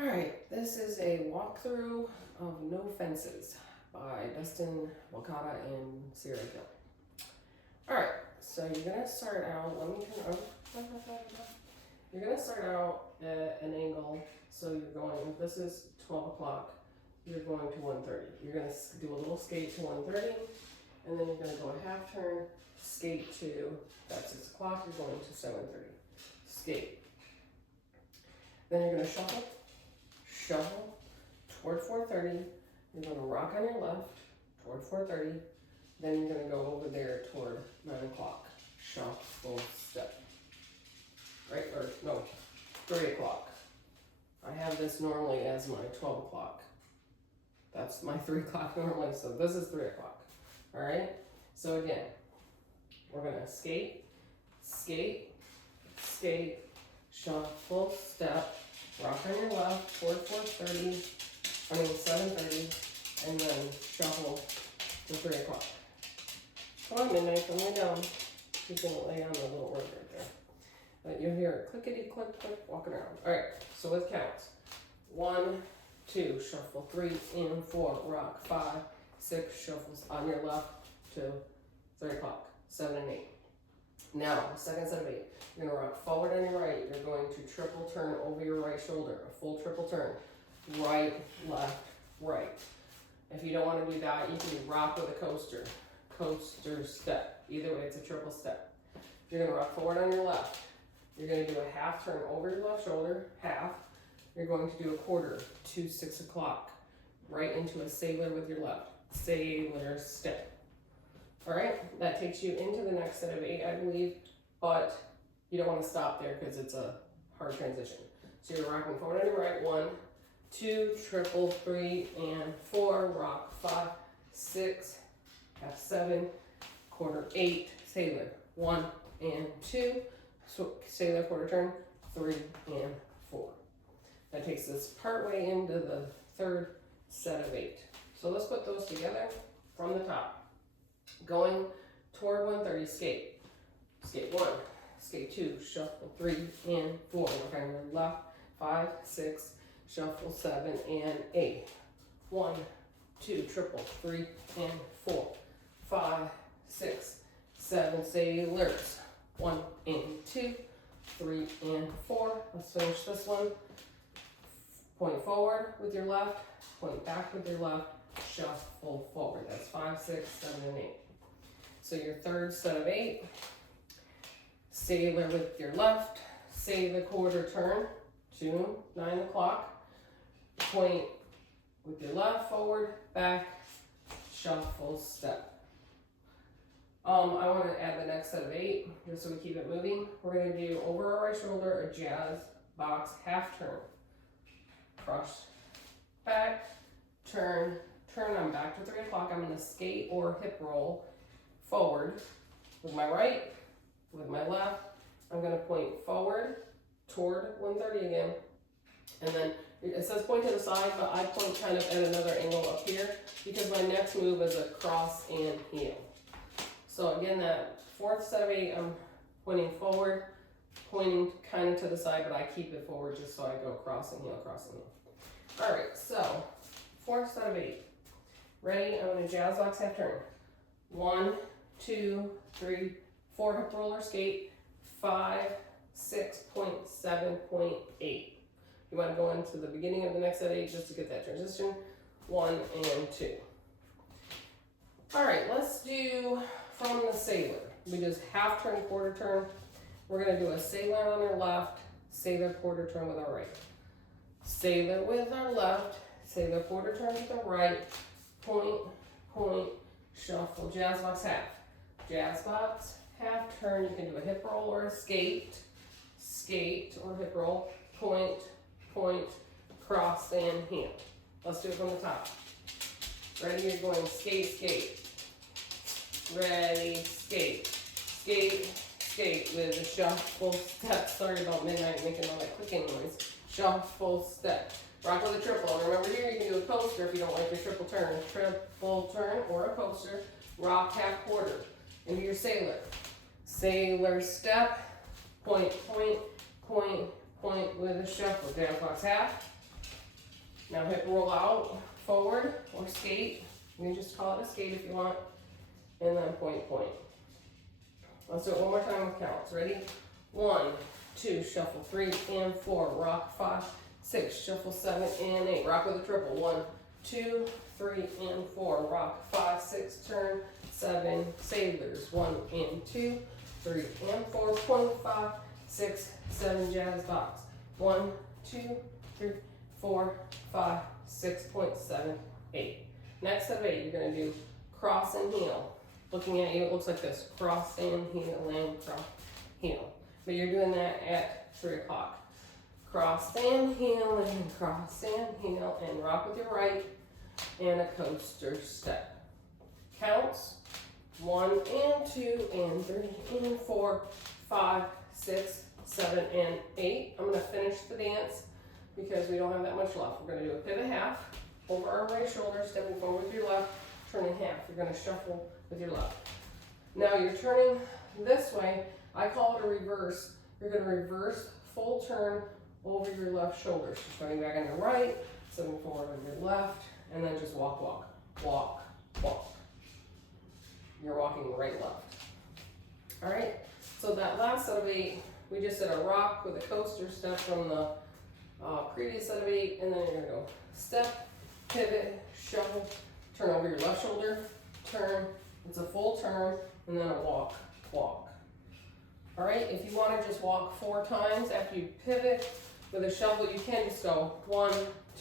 All right, this is a walkthrough of No Fences by Dustin, Valcalda, and Valcalda. All right, so you're gonna start out. You're gonna start out at an angle. So you're going. This is 12 o'clock. You're going to 1:30. You're gonna do a little skate to 1:30, and then you're gonna go a half turn, skate to about 6 o'clock. You're going to 7:30. Skate. Then you're gonna shuffle toward 4:30. You're going to rock on your left toward 4:30. Then you're going to go over there toward 9 o'clock. Shuffle step. Right? Or no, 3 o'clock. I have this normally as my 12 o'clock. That's my 3 o'clock normally, so this is 3 o'clock. All right? So again, we're going to skate, shuffle, step, rock on your left toward 7:30, and then shuffle to 3 o'clock. Come on, Midnight, come lay down. She's gonna lay on the little word right there. But you'll hear it clickety click click walking around. All right, so let's count. 1, 2, shuffle 3 and 4, rock 5, 6, shuffles on your left to 3 o'clock, 7 and 8. Now, second set of 8. You're gonna rock forward on your right. You're going to triple turn over your right shoulder, a full triple turn. Right, left, right. If you don't want to do that, you can rock with a coaster step. Either way, it's a triple step. You're going to rock forward on your left. You're going to do a half turn over your left shoulder, half. You're going to do a quarter to 6 o'clock, right into a sailor with your left. Sailor step. All right, that takes you into the next set of 8, I believe, but you don't want to stop there because it's a hard transition. So you're rocking forward on your right, 1, 2, triple, 3, and 4, rock 5, 6, half 7, quarter 8, sailor, 1 and 2, so sailor quarter turn, 3 and 4. That takes us part way into the third set of 8. So let's put those together from the top. Going toward 1:30, skate. Skate 1, skate 2, shuffle 3 and 4, rock on your left, 5, 6, shuffle 7 and 8. 1, 2, triple, 3 and 4, 5, 6, 7, sailors. 1 and 2, 3 and 4. Let's finish this one. Point forward with your left, point back with your left, shuffle forward. That's 5, 6, 7, and 8. So your third set of 8, sailor with your left, sailor quarter turn to 9 o'clock. Point with your left, forward, back, shuffle, step. I want to add the next set of 8, just so we keep it moving. We're going to do over our right shoulder, a jazz box half turn. Crush, back, turn, on back to 3 o'clock. I'm going to skate or hip roll forward with my right, with my left. I'm going to point forward toward 1:30 again, and then it says point to the side, but I point kind of at another angle up here because my next move is a cross and heel. So again, that fourth set of 8, I'm pointing forward, pointing kind of to the side, but I keep it forward just so I go cross and heel, cross and heel. All right, so fourth set of 8. Ready? I'm going to jazz box half turn. 1, 2, 3, 4 hip roller skate, 5, 6.7.8. You want to go into the beginning of the next set of 8 just to get that transition. 1 and 2. All right, let's do from the sailor. We just half turn, quarter turn. We're going to do a sailor on our left, sailor quarter turn with our right. Sailor with our left, sailor quarter turn with our right, point, shuffle, jazz box half. Jazz box, half turn. You can do a hip roll or a skate or hip roll, point, cross and heel. Let's do it from the top. Ready? You're going skate. Ready, skate with a shuffle step. Sorry about midnight making all that clicking noise. Shuffle step. Rock with a triple. And remember here, you can do a coaster if you don't like your triple turn. Triple turn or a coaster. Rock half quarter. Into your sailor. Sailor step. Point with a shuffle. Jazz box half. Now hip roll out, forward, or skate. You can just call it a skate if you want. And then point, point. Let's do it one more time with counts. Ready? 1, 2, shuffle 3 and 4, rock 5, 6, shuffle 7 and 8, rock with a triple. 1, 2, 3 and 4, rock 5, 6, turn 7, sailors. 1 and 2, 3 and 4, point 5, 6, 7, jazz box. 1, 2, 3, 4, 5, 6, point 7, 8. Next set of 8, you're going to do cross and heel. Looking at you, it looks like this: cross and heel and cross, heel. But you're doing that at 3 o'clock. Cross and heel and cross and heel and rock with your right and a coaster step. Counts 1 and 2 and 3 and 4, 5, 6, 7 and 8. I'm going to finish the dance because we don't have that much left. We're going to do a pivot half, over arm, right shoulder, stepping forward with your left, turning half. You're going to shuffle with your left. Now you're turning this way. I call it a reverse. You're going to reverse full turn over your left shoulder. So starting back on your right, stepping forward on your left, and then just walk, walk, walk, walk. You're walking right, left. All right, so that last set of 8, we just did a rock with a coaster step from the previous set of 8, and then you're going to go step, pivot, shuffle, turn over your left shoulder, turn, it's a full turn, and then a walk, walk. All right, if you want to just walk 4 times after you pivot with a shuffle, you can just go 1,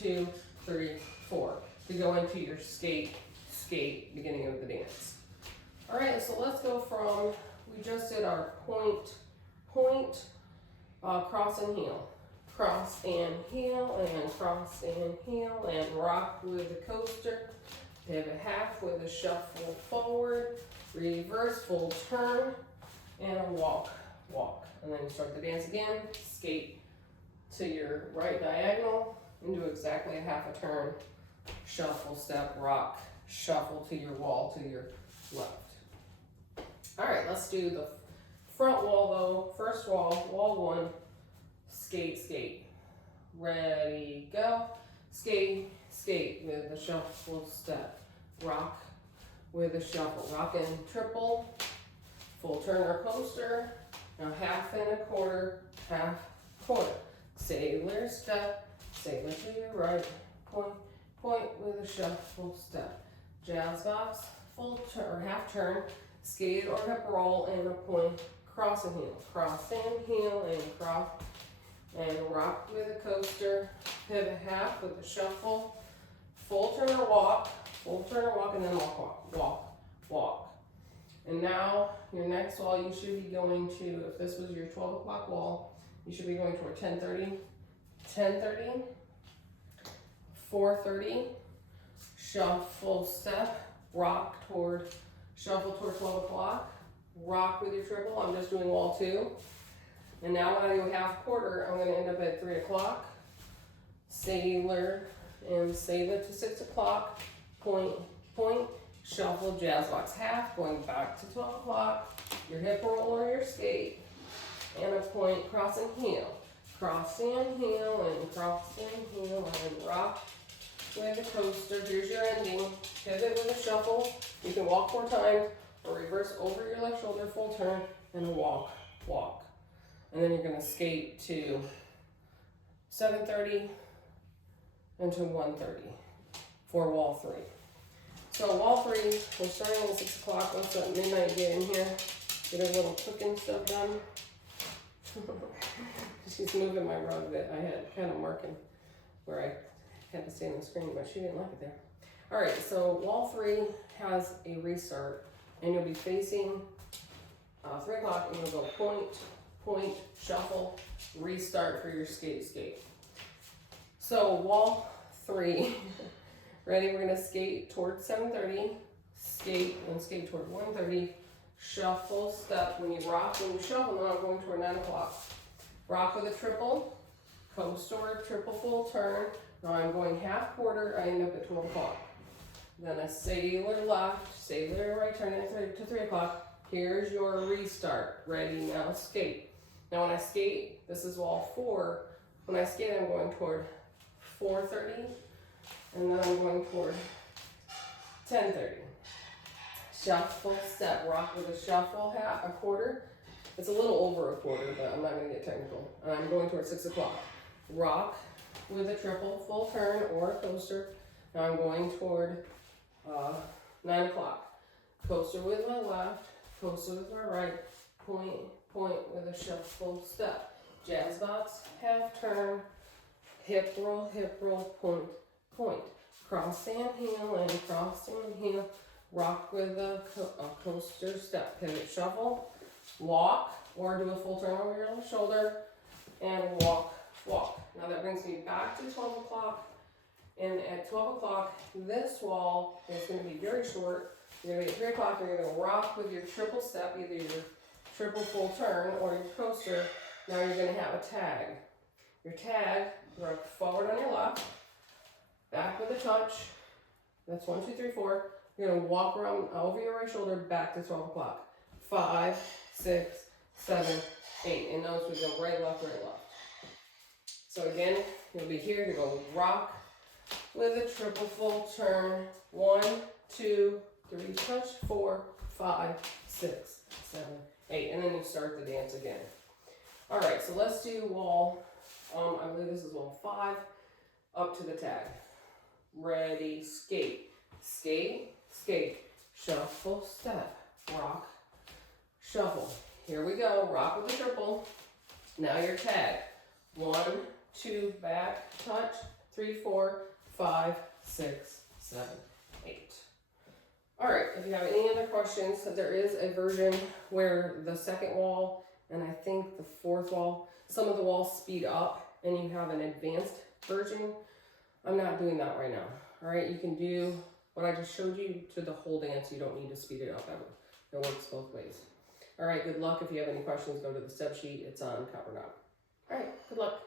2, 3, 4 to go into your skate, skate, beginning of the dance. All right, so let's go from, we just did our point, point, cross and heel. Cross and heel and cross and heel and rock with a coaster. Pivot half with a shuffle forward, reverse full turn, and a walk, walk. And then you start the dance again, skate to your right diagonal and do exactly a half a turn, shuffle, step, rock, shuffle to your wall to your left. All right, let's do the front wall though. First wall, wall 1, skate, skate. Ready, go. Skate, skate with a shuffle step. Rock with a shuffle. Rock and triple. Full turn or coaster. Now half and a quarter, half, quarter. Sailor step. Sailor to your right. Point, point with a shuffle step. Jazz box, full turn or half turn. Skate or hip roll and a point. Cross and heel. Cross and heel and cross. And rock with a coaster, pivot half with a shuffle, full turn or walk, and then walk, walk, walk, walk. And now your next wall, you should be going to, if this was your 12 o'clock wall, you should be going toward 10:30, 10:30, 4:30, shuffle step, rock toward, shuffle toward 12 o'clock, rock with your triple. I'm just doing wall 2. And now when I do half quarter, I'm going to end up at 3 o'clock. Sailor and sailor to 6 o'clock. Point, point, shuffle, jazz box half, going back to 12 o'clock. Your hip roll or your skate. And a point, cross and heel. Cross and heel and cross and heel and rock with a coaster. Here's your ending. Pivot with a shuffle. You can walk 4 times or reverse over your left shoulder, full turn, and walk, walk. And then you're going to skate to 7:30 and to 1:30 for wall 3. So wall 3, we're starting at 6 o'clock. Let's let midnight get in here, get a little cooking stuff done. She's moving my rug that I had kind of marking where I had to stay on the screen, but she didn't like it there. All right, so wall 3 has a restart, and you'll be facing 3 o'clock, and you'll go point, point, shuffle, restart for your skate, skate. So wall 3, ready? We're gonna skate toward 7:30, skate and skate toward 1:30, shuffle, step. When you rock, when you shuffle, now I'm going toward 9 o'clock. Rock with a triple, coaster, triple full turn. Now I'm going half quarter, I end up at 12 o'clock. Then a sailor left, sailor right turn to 3 o'clock. Here's your restart. Ready, now skate. Now when I skate, this is wall 4. When I skate, I'm going toward 4:30, And then I'm going toward 10:30. Shuffle step, rock with a shuffle half, a quarter. It's a little over a quarter, but I'm not gonna get technical. And I'm going toward 6 o'clock. Rock with a triple, full turn or a coaster. Now I'm going toward 9 o'clock. Coaster with my left, coaster with my right, point, point with a shuffle step. Jazz box, half turn, hip roll, point, point. Cross and heel and cross and heel. Rock with a coaster step. Pivot shuffle, walk, or do a full turn over your left shoulder, and walk, walk. Now that brings me back to 12 o'clock. And at 12 o'clock, this wall is going to be very short. You're going to be at 3 o'clock, you're going to rock with your triple step, either your triple full turn or your coaster. Now you're going to have a tag. Your tag, rock forward on your left, back with a touch. That's 1, 2, 3, 4. You're going to walk around over your right shoulder back to 12 o'clock. 5, 6, 7, 8. And those we go right, left, right, left. So again, you'll be here to go rock with a triple full turn. 1, 2, 3, touch, 4, 5, 6, 7, 8. And then you start the dance again. All right, so let's do wall, I believe this is wall 5, up to the tag. Ready, skate, skate, skate, shuffle, step, rock, shuffle. Here we go, rock with the triple. Now your tag. 1, 2, back, touch, 3, 4, 5, 6, 7, 8. All right, if you have any other questions, there is a version where the second wall and I think the fourth wall, some of the walls speed up and you have an advanced version. I'm not doing that right now. All right, you can do what I just showed you to the whole dance. You don't need to speed it up ever. It works both ways. All right, good luck. If you have any questions, go to the step sheet. It's on Copper Knob. All right, good luck.